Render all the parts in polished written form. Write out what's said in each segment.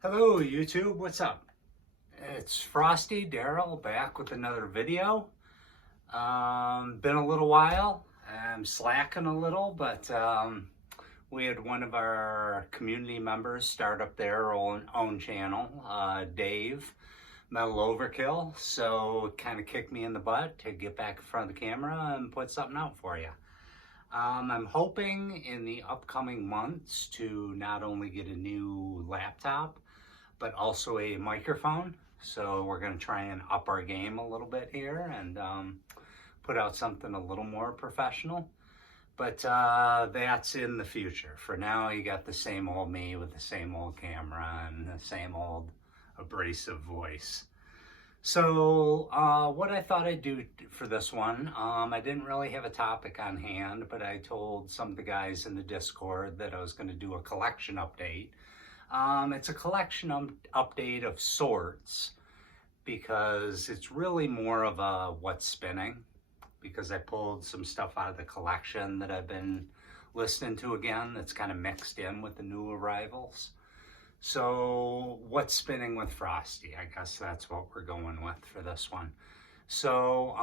Hello YouTube, what's up? It's Frosty Daryl back with another video. Been a little while. I'm slacking a little, but we had one of our community members start up their own channel, Dave, Metal Overkill, so it kind of kicked me in the butt to get back in front of the camera and put something out for you. I'm hoping in the upcoming months to not only get a new laptop, but also a microphone. So we're going to try and up our game a little bit here and put out something a little more professional. But that's in the future. For now, you got the same old me with the same old camera and the same old abrasive voice. So what I thought I'd do for this one, I didn't really have a topic on hand, but I told some of the guys in the Discord that I was going to do a collection update. It's a collection update of sorts because it's really more of a what's spinning, because I pulled some stuff out of the collection that I've been listening to again that's kind of mixed in with the new arrivals. So what's spinning with Frosty? I guess that's what we're going with for this one. So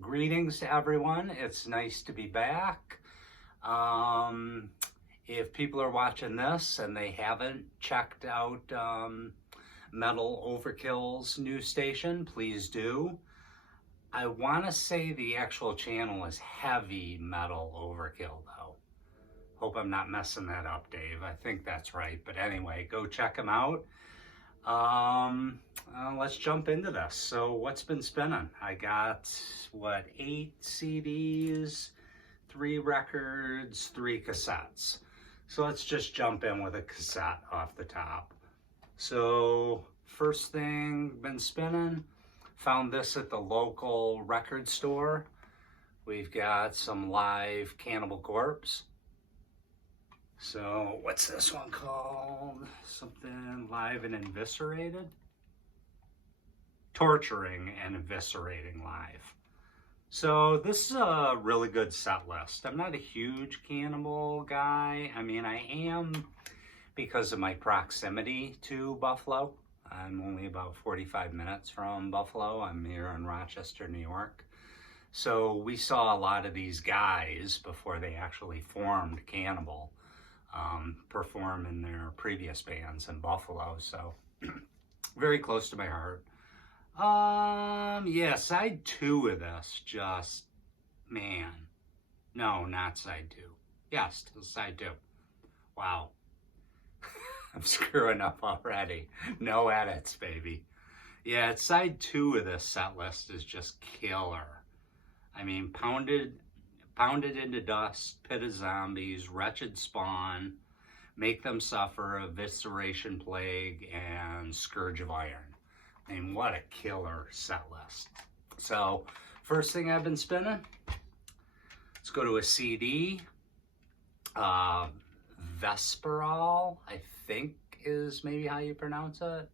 greetings to everyone. It's nice to be back. If people are watching this and they haven't checked out Metal Overkill's new station, please do. I want to say the actual channel is Heavy Metal Overkill though. Hope I'm not messing that up, Dave. I think that's right. But anyway, go check them out. Let's jump into this. So what's been spinning? I got, 8 CDs, 3 records, 3 cassettes. So let's just jump in with a cassette off the top. So first thing been spinning, found this at the local record store. We've got some live Cannibal Corpse. So what's this one called? Something Live and Eviscerated? Torturing and Eviscerating Live. So this is a really good set list. I'm not a huge Cannibal guy. I mean, I am because of my proximity to Buffalo. I'm only about 45 minutes from Buffalo. I'm here in Rochester, New York. So we saw a lot of these guys before they actually formed Cannibal perform in their previous bands in Buffalo. So very close to my heart. Yeah, side 2 of this, just, man. No, not side 2. Yes, side 2. Wow. I'm screwing up already. No edits, baby. Yeah, side 2 of this set list is just killer. I mean, Pounded into Dust, Pit of Zombies, Wretched Spawn, Make Them Suffer, Evisceration Plague, and Scourge of Iron. I mean, what a killer set list. So, first thing I've been spinning, let's go to a CD. Vesperal, I think is maybe how you pronounce it.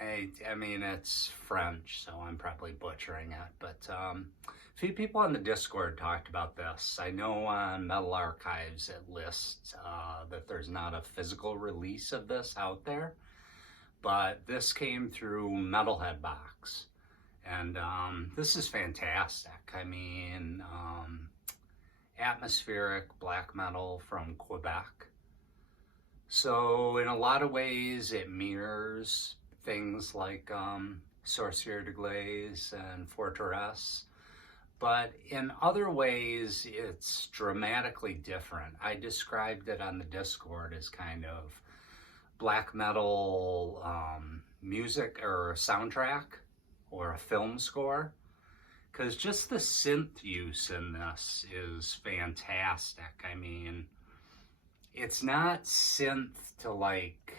I mean, it's French, so I'm probably butchering it. But a few people on the Discord talked about this. I know on Metal Archives it lists that there's not a physical release of this out there. But this came through Metalhead Box, and this is fantastic. I mean, atmospheric black metal from Quebec. So in a lot of ways, it mirrors things like Sorcier de Glace and Forteresse. But in other ways, it's dramatically different. I described it on the Discord as kind of black metal music or soundtrack or a film score, because just the synth use in this is fantastic. I mean, it's not synth to like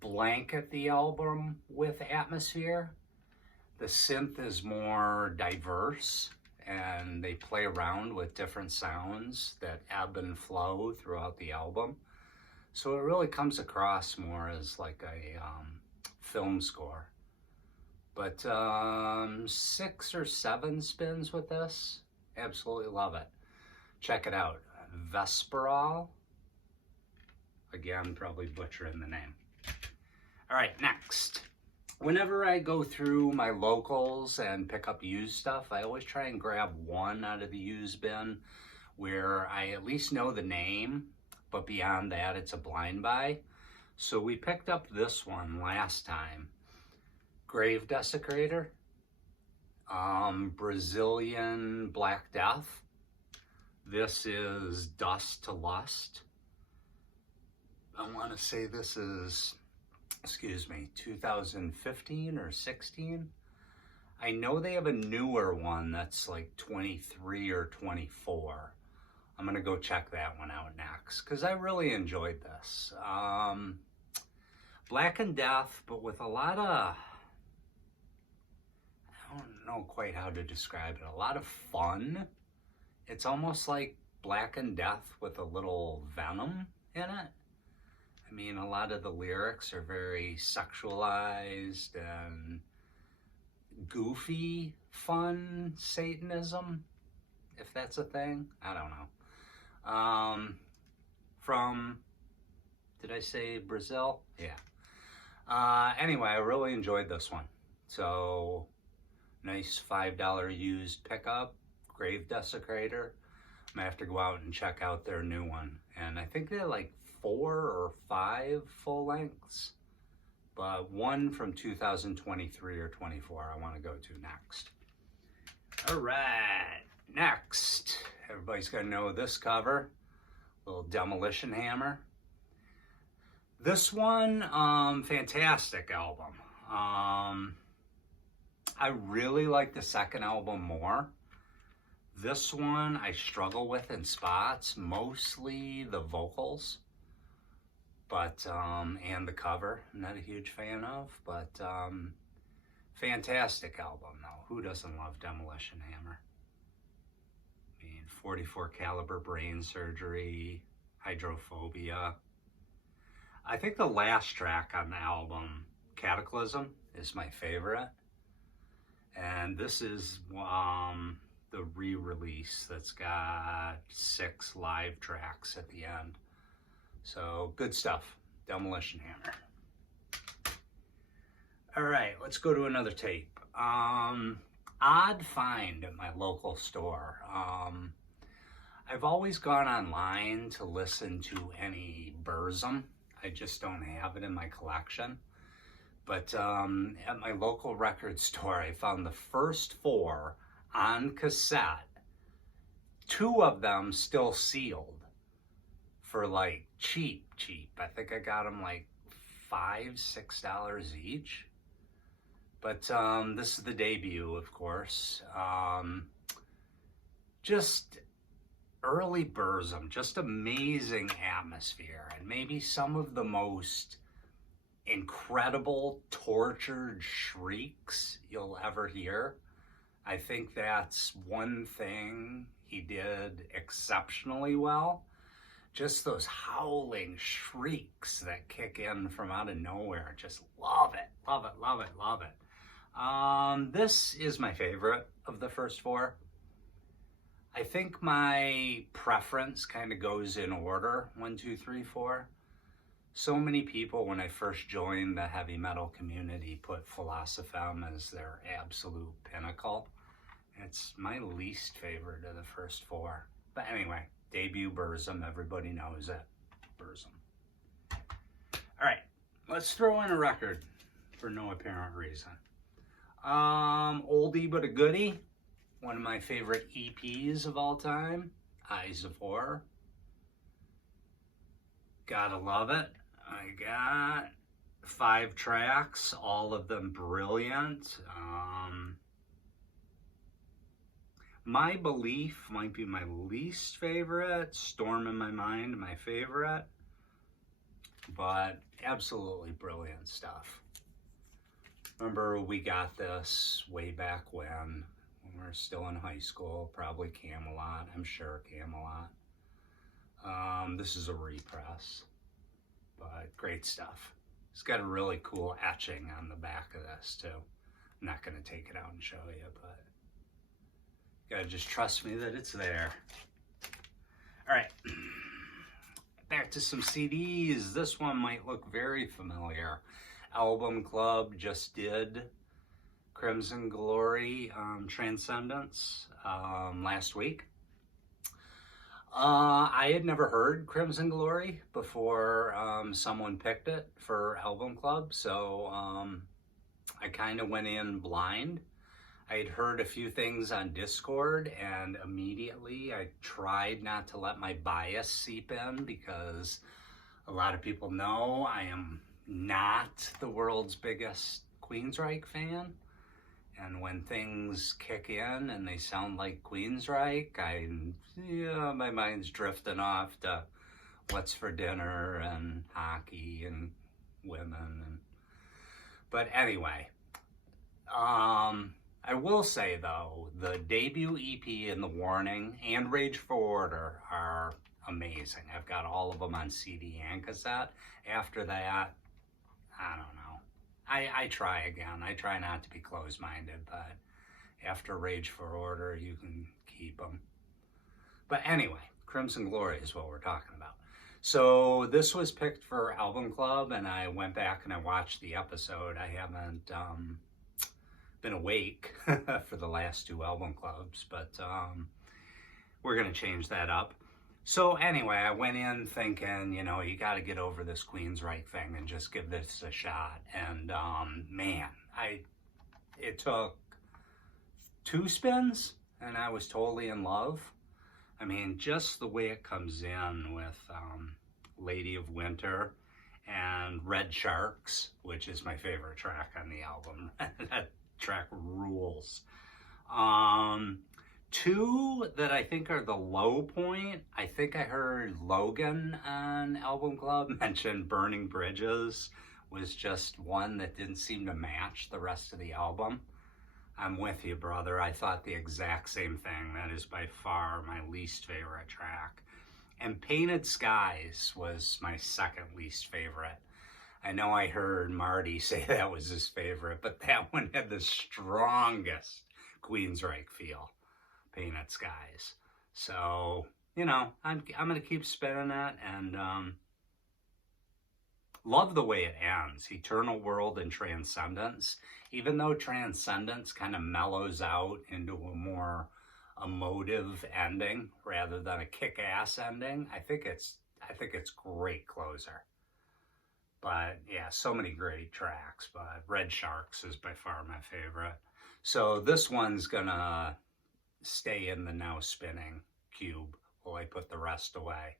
blanket the album with atmosphere. The synth is more diverse and they play around with different sounds that ebb and flow throughout the album. So it really comes across more as like a film score. But 6 or 7 spins with this. Absolutely love it. Check it out. Vesperal. again, probably butchering the name. All right, next. Whenever I go through my locals and pick up used stuff, I always try and grab one out of the used bin where I at least know the name, but beyond that, it's a blind buy. So we picked up this one last time. Grave Desecrator. Brazilian Black Death. This is Dust to Lust. I want to say this is, 2015 or 16. I know they have a newer one that's like 23 or 24. I'm going to go check that one out next because I really enjoyed this. Black and Death, but with a lot of, I don't know quite how to describe it, a lot of fun. It's almost like Black and Death with a little venom in it. I mean, a lot of the lyrics are very sexualized and goofy, fun Satanism, if that's a thing. I don't know. From, did I say Brazil? Yeah. Anyway, I really enjoyed this one. So, nice $5 used pickup, Grave Desecrator. I'm gonna have to go out and check out their new one. And I think they're like 4 or 5 full lengths, but one from 2023 or 24 I want to go to next. All right, next. Everybody's got to know this cover, little Demolition Hammer. This one, fantastic album. I really like the second album more. This one I struggle with in spots, mostly the vocals. But, and the cover, I'm not a huge fan of, but fantastic album though. Who doesn't love Demolition Hammer? I mean, 44 caliber brain surgery, hydrophobia. I think the last track on the album, Cataclysm, is my favorite. And this is the re-release that's got 6 live tracks at the end. So, good stuff. Demolition Hammer. All right, let's go to another tape. Odd find at my local store. I've always gone online to listen to any Bersom. I just don't have it in my collection. But at my local record store, I found the first 4 on cassette. 2 of them still sealed. For like cheap. I think I got them like $5, $6 each. But this is the debut, of course. Just early Bersom, just amazing atmosphere, and maybe some of the most incredible tortured shrieks you'll ever hear. I think that's one thing he did exceptionally well. Just those howling shrieks that kick in from out of nowhere. Just love it, love it, love it, love it. This is my favorite of the first 4. I think my preference kind of goes in order, 1, 2, 3, 4. So many people, when I first joined the heavy metal community, put Philosophem as their absolute pinnacle. It's my least favorite of the first 4. But anyway. Debut Bersom, everybody knows it. Bersom. All right, let's throw in a record for no apparent reason. Oldie but a goodie. One of my favorite EPs of all time, Eyes of Horror. Gotta love it. I got 5 tracks, all of them brilliant. My Belief might be my least favorite. Storm in My Mind, my favorite. But absolutely brilliant stuff. Remember, we got this way back when we were still in high school, probably Camelot, I'm sure Camelot. This is a repress, but great stuff. It's got a really cool etching on the back of this too. I'm not gonna take it out and show you, but you gotta just trust me that it's there. All right, back to some CDs. This one might look very familiar. Album Club just did Crimson Glory Transcendence last week. I had never heard Crimson Glory before someone picked it for Album Club, so I kind of went in blind. I had heard a few things on Discord, and immediately I tried not to let my bias seep in, because a lot of people know I am not the world's biggest Queensryche fan. And when things kick in and they sound like Queensryche, my mind's drifting off to what's for dinner and hockey and women. But anyway, I will say though, the debut EP and The Warning and Rage for Order are amazing. I've got all of them on CD and cassette. After that, I don't know. I try again. I try not to be closed-minded, but after Rage for Order, you can keep them. But anyway, Crimson Glory is what we're talking about. So this was picked for Album Club, and I went back and I watched the episode. I haven't been awake for the last two Album Clubs, but we're going to change that up. So anyway, I went in thinking, you know, you got to get over this Queensryche thing and just give this a shot. And man, it took 2 spins and I was totally in love. I mean, just the way it comes in with Lady of Winter and Red Sharks, which is my favorite track on the album. That track rules. 2 that I think are the low point, I think I heard Logan on Album Club mention Burning Bridges was just one that didn't seem to match the rest of the album. I'm with you, brother. I thought the exact same thing. That is by far my least favorite track. And Painted Skies was my second least favorite. I know I heard Marty say that was his favorite, but that one had the strongest Queensryche feel. Painted Skies. So, you know, I'm going to keep spinning it, and love the way it ends. Eternal World and Transcendence. Even though Transcendence kind of mellows out into a more emotive ending rather than a kick-ass ending, I think it's great closer. But yeah, so many great tracks, but Red Sharks is by far my favorite. So this one's gonna stay in the now spinning cube while I put the rest away.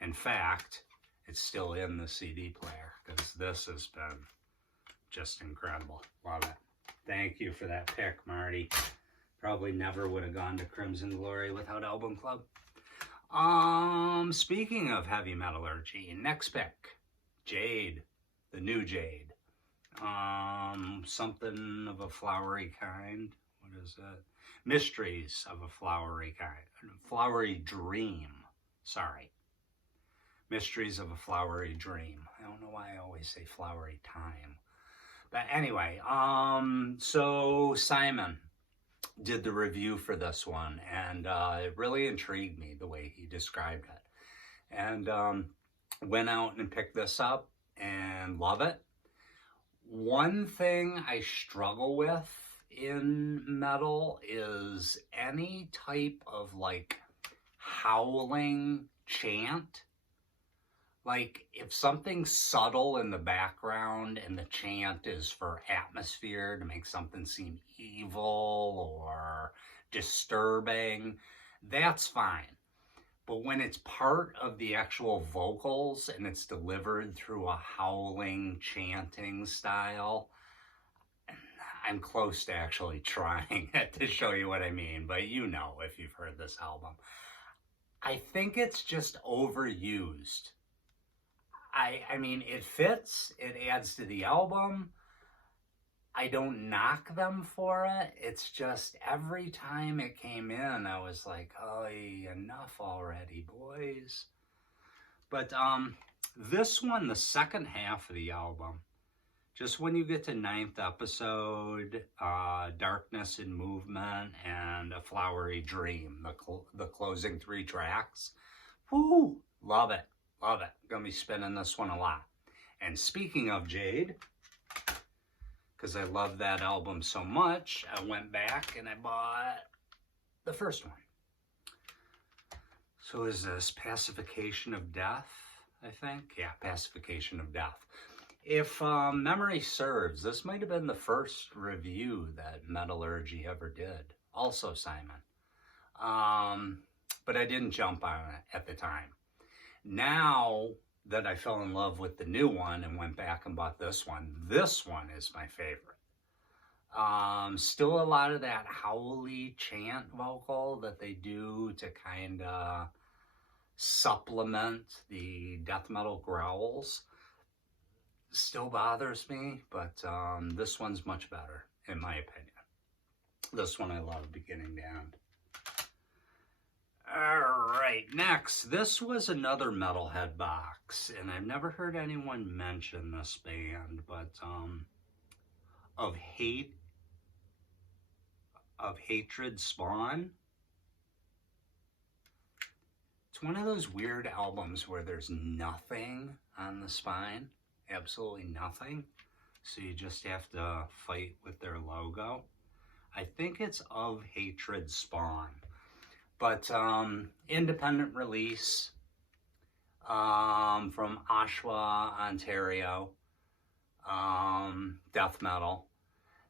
In fact, it's still in the CD player because this has been just incredible. Love it. Thank you for that pick, Marty. Probably never would have gone to Crimson Glory without Album Club. Speaking of heavy metallurgy, next pick, Jade, the new Jade. Something of a flowery kind. What is it? Mysteries of a Flowery Kind. Flowery Dream. Sorry. Mysteries of a Flowery Dream. I don't know why I always say flowery time. But anyway, so Simon did the review for this one, and it really intrigued me the way he described it. And went out and picked this up and love it. One thing I struggle with in metal is any type of like howling chant. Like if something's subtle in the background and the chant is for atmosphere to make something seem evil or disturbing, that's fine. But when it's part of the actual vocals and it's delivered through a howling chanting style, I'm close to actually trying it to show you what I mean, but you know if you've heard this album. I think it's just overused. I mean, it fits, it adds to the album. I don't knock them for it. It's just every time it came in, I was like, oh, enough already, boys. But this one, the second half of the album, just when you get to 9th episode, Darkness in Movement and A Flowery Dream, the closing 3 tracks, whoo, love it. Love it. Gonna be spinning this one a lot. And speaking of Jade, because I love that album so much, I went back and I bought the first one. So is this Pacification of Death, I think? Yeah, Pacification of Death. If memory serves, this might have been the first review that Metallurgy ever did. Also Simon. But I didn't jump on it at the time. Now that I fell in love with the new one and went back and bought this one is my favorite. Still a lot of that howly chant vocal that they do to kind of supplement the death metal growls still bothers me, but this one's much better in my opinion. This one I love beginning to end. All right, next, this was another Metalhead box, and I've never heard anyone mention this band, but of Hatred Spawn. It's one of those weird albums where there's nothing on the spine, absolutely nothing, so you just have to fight with their logo. I think it's Of Hatred Spawn. But independent release from Oshawa, Ontario, death metal.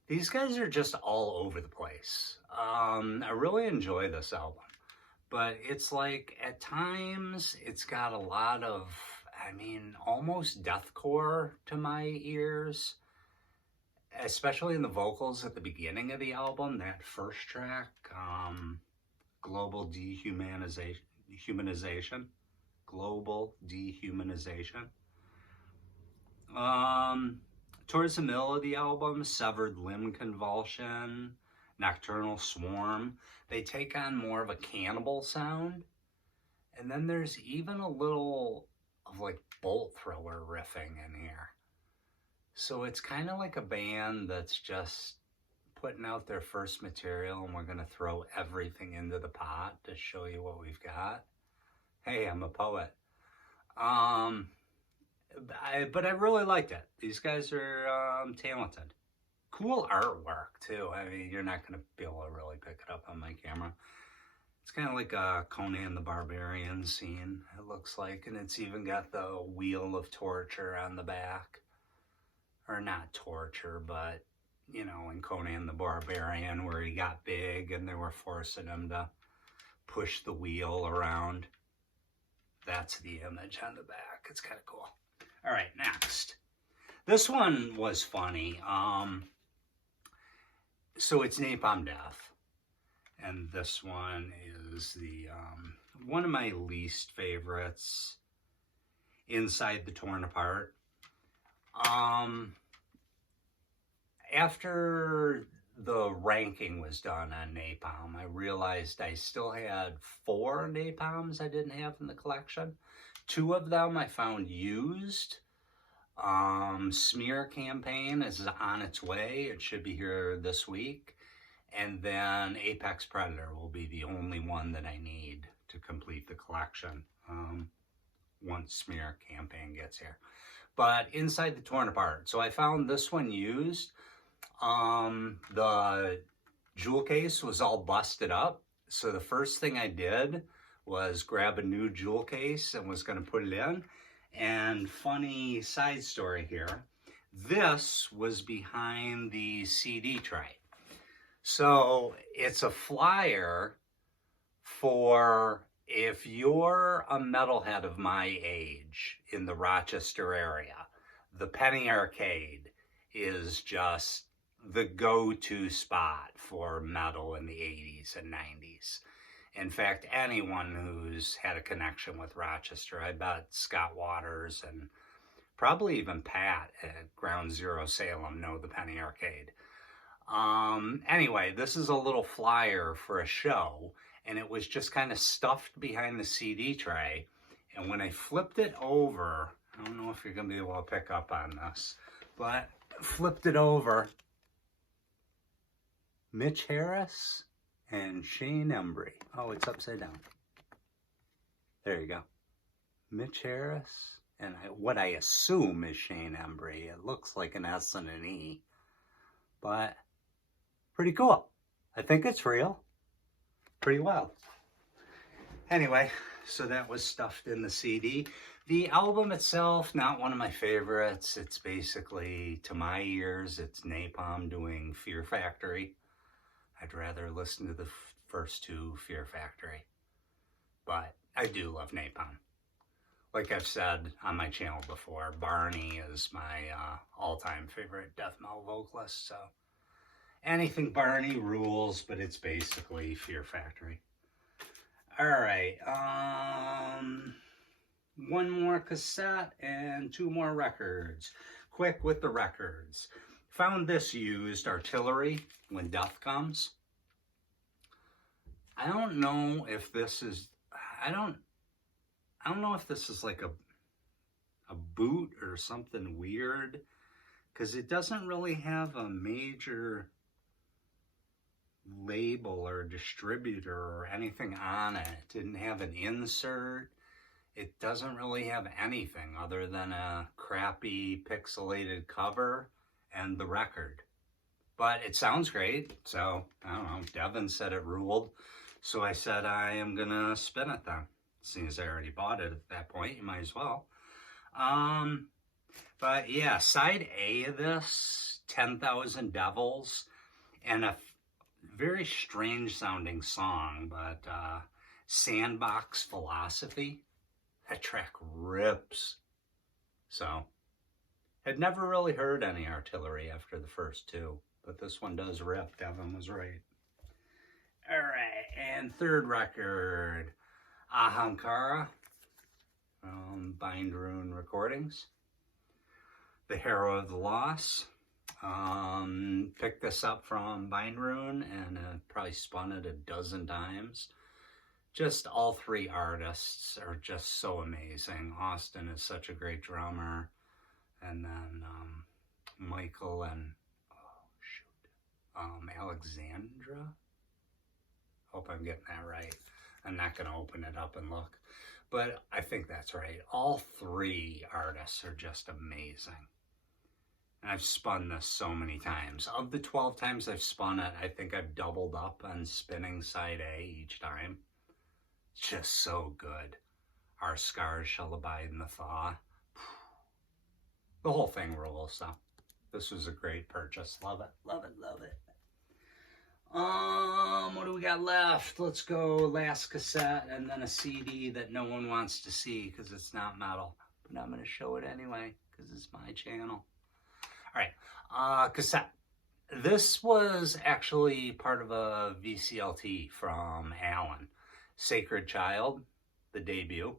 These guys are just all over the place. I really enjoy this album, but it's like at times it's got a lot of, I mean, almost deathcore to my ears, especially in the vocals at the beginning of the album. That first track, Global Dehumanization. Global Dehumanization. Towards the middle of the album, Severed Limb Convulsion, Nocturnal Swarm. They take on more of a cannibal sound. And then there's even a little of like bolt thrower riffing in here. So it's kind of like a band that's just putting out their first material and we're going to throw everything into the pot to show you what we've got. Hey, I'm a poet. But I really liked it. These guys are talented. Cool artwork too. I mean, you're not going to be able to really pick it up on my camera. It's kind of like a Conan the Barbarian scene, it looks like. And it's even got the Wheel of Torture on the back. Or not torture, but you know, in Conan the Barbarian, where he got big and they were forcing him to push the wheel around. That's the image on the back. It's kind of cool. All right, next. This one was funny. So it's Napalm Death. And this one is the one of my least favorites, Inside the Torn Apart. After the ranking was done on Napalm, I realized I still had 4 Napalms I didn't have in the collection. 2 of them I found used. Smear Campaign is on its way. It should be here this week. And then Apex Predator will be the only one that I need to complete the collection once Smear Campaign gets here. But Inside the Torn Apart. So I found this one used. The jewel case was all busted up. So the first thing I did was grab a new jewel case and was going to put it in. And funny side story here, this was behind the CD tray. So it's a flyer for if you're a metalhead of my age in the Rochester area, the Penny Arcade is just the go-to spot for metal in the 80s and 90s. In fact, anyone who's had a connection with Rochester, I bet Scott Waters and probably even Pat at Ground Zero Salem know the Penny Arcade. Anyway, this is a little flyer for a show, and it was just kind of stuffed behind the CD tray. And when I flipped it over, I don't know if you're going to be able to pick up on this, but flipped it over, Mitch Harris and Shane Embry. Oh, it's upside down. There you go. Mitch Harris, and what I assume is Shane Embry. It looks like an S and an E, but pretty cool. I think it's real. Pretty well. Anyway, so that was stuffed in the CD. The album itself, not one of my favorites. It's basically, to my ears, it's Napalm doing Fear Factory. I'd rather listen to the first two Fear Factory. But I do love Napalm. Like I've said on my channel before, Barney is my all-time favorite death metal vocalist. So anything Barney rules, but it's basically Fear Factory. All right, one more cassette and two more records. Quick with the records. Found this used, Artillery, When Death Comes. I don't know if this is, I don't know if this is like a boot or something weird, because it doesn't really have a major label or distributor or anything on it. It didn't have an insert. It doesn't really have anything other than a crappy pixelated cover and the record. But it sounds great, so I don't know. Devin said it ruled, so I said I am gonna spin it then. Seeing as I already bought it at that point, you might as well. But yeah, side A of this, 10,000 Devils, and a very strange sounding song, but Sandbox Philosophy. That track rips. So, had never really heard any Artillery after the first two, but this one does rip. Devin was right. All right, and third record, Ahamkara, Bind Rune Recordings. The Hero of the Loss. Picked this up from Bind Rune and probably spun it a dozen times. Just all three artists are just so amazing. Austin is such a great drummer. And then Michael and, Alexandra. Hope I'm getting that right. I'm not going to open it up and look. But I think that's right. All three artists are just amazing. And I've spun this so many times. Of the 12 times I've spun it, I think I've doubled up on spinning side A each time. It's just so good. Our Scars Shall Abide in the Thaw. The whole thing rules, so this was a great purchase. Love it, love it, love it. What do we got left? Let's go last cassette and then a CD that no one wants to see because it's not metal. But I'm going to show it anyway because it's my channel. All right, cassette. This was actually part of a VCLT from Alan. Sacred Child, the debut.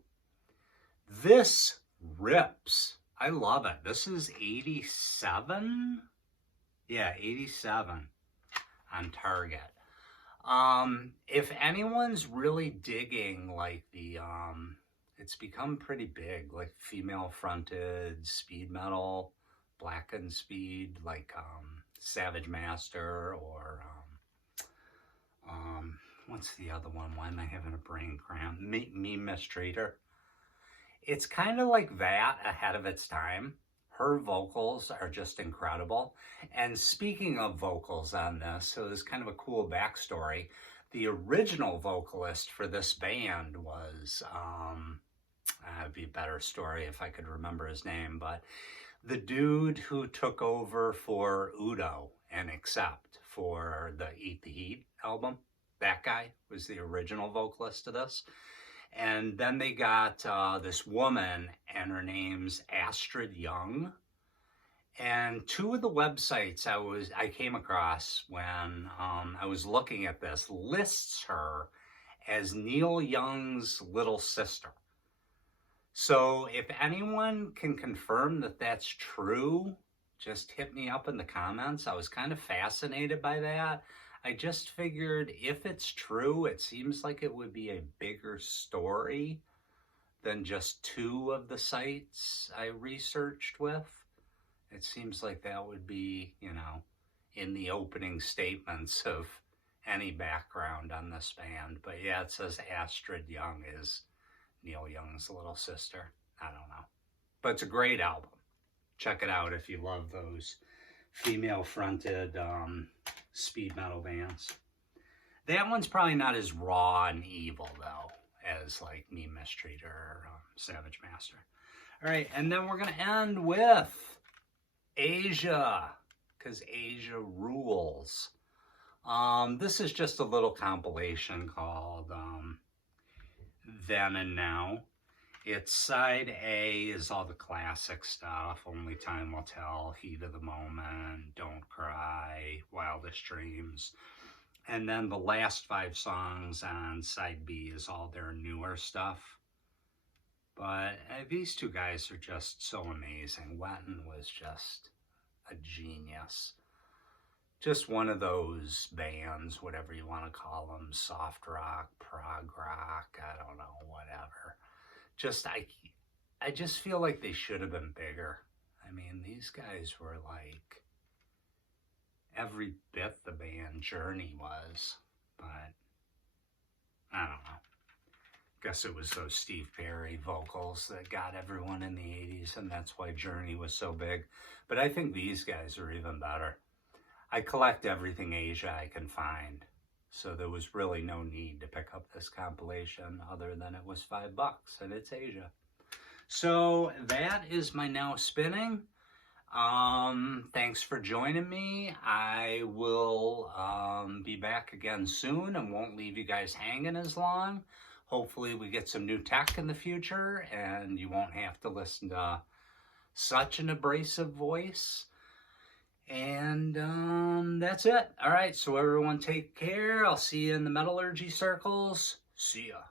This rips. I love it. This is 87? Yeah, 87 on Target. If anyone's really digging like the, it's become pretty big, like female fronted speed metal, blackened speed, like Savage Master or what's the other one? Why am I having a brain cramp? Me Mistreat Her. It's kind of like that ahead of its time. Her vocals are just incredible. And speaking of vocals on this, so there's kind of a cool backstory. The original vocalist for this band was, it'd be a better story if I could remember his name, but the dude who took over for Udo and Accept for the Eat the Heat album, that guy was the original vocalist of this. And then they got this woman, and her name's Astrid Young. And two of the websites I came across when I was looking at this lists her as Neil Young's little sister. So if anyone can confirm that that's true, just hit me up in the comments. I was kind of fascinated by that. I just figured if it's true, it seems like it would be a bigger story than just two of the sites I researched with. It seems like that would be, you know, in the opening statements of any background on this band. But yeah, it says Astrid Young is Neil Young's little sister. I don't know. But it's a great album. Check it out if you love those female-fronted speed metal bands. That one's probably not as raw and evil, though, as like Mean Mistreater or Savage Master. All right, and then we're going to end with Asia, because Asia rules. This is just a little compilation called Then and Now. It's side A is all the classic stuff, Only Time Will Tell, Heat of the Moment, Don't Cry, Wildest Dreams. And then the last 5 songs on side B is all their newer stuff. But these two guys are just so amazing. Wetton was just a genius. Just one of those bands, whatever you want to call them, soft rock, prog rock, I don't know, whatever. I just feel like they should have been bigger. I mean, these guys were like every bit the band Journey was, but I don't know. Guess it was those Steve Perry vocals that got everyone in the 80s, and that's why Journey was so big. But I think these guys are even better. I collect everything Asia I can find, so there was really no need to pick up this compilation other than it was $5 and it's Asia. So that is my Now Spinning. Thanks for joining me. I will be back again soon and won't leave you guys hanging as long. Hopefully we get some new tech in the future and you won't have to listen to such an abrasive voice. And that's it. All right, so everyone take care. I'll see you in the metallurgy circles. See ya.